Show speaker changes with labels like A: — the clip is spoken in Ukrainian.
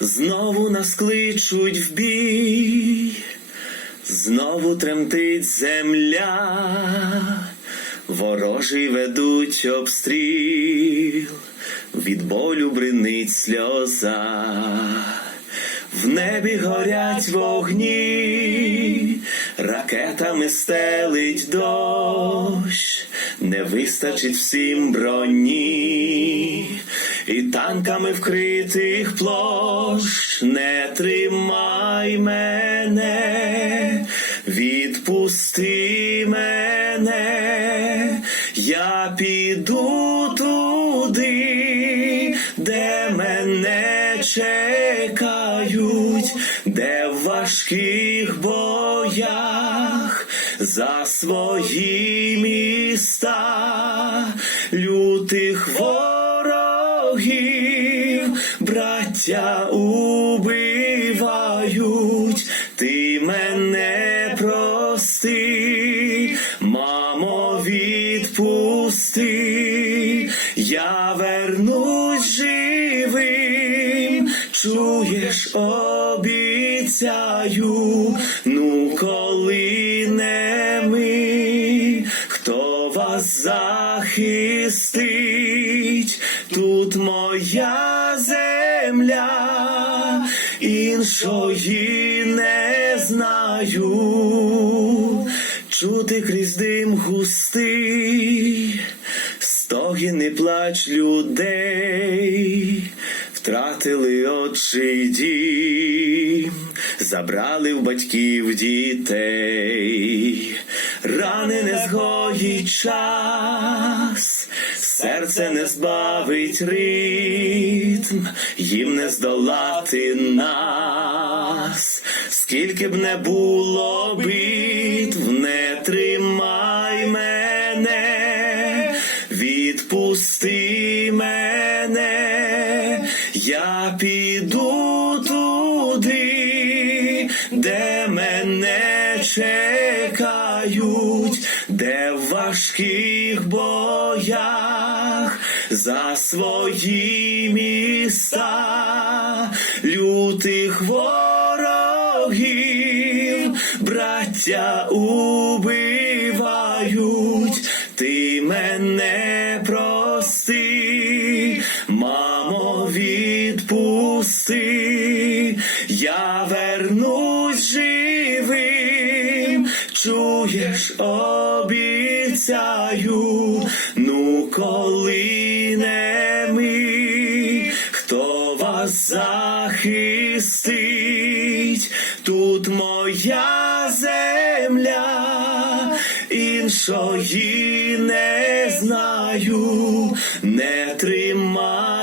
A: Знову нас кличуть в бій, знову тремтить земля, ворожий ведуть обстріл, від болю бринить сльоза, в небі горять вогні, ракетами стелить дощ, не вистачить всім броні, і танками вкритих площ не тримай мене, відпусти мене, я піду туди, де мене чекають, де в важких боях за свої міста лютих ворогів, браття убивають, ти мене прости, мамо, відпусти, я вернусь живим, чуєш, обіцяю, ну коли не ми, хто вас захистить, тут моя земля, іншої не знаю, чути крізь дим густий, стогін і плач людей, втратили очі дім, забрали в батьків дітей, рани не згоїть час, серце не збавить ритм, їм не здолати нас, скільки б не було битв, не тримай мене, відпусти мене, я піду туди, де мене чекають, де в важких боях за свої міста лютих ворогів, браття убивають, ти мене прости, мамо, відпусти, я вернусь чуєш, обіцяю, ну коли не ми, хто вас захистить, тут моя земля, іншої не знаю, не тримай мене.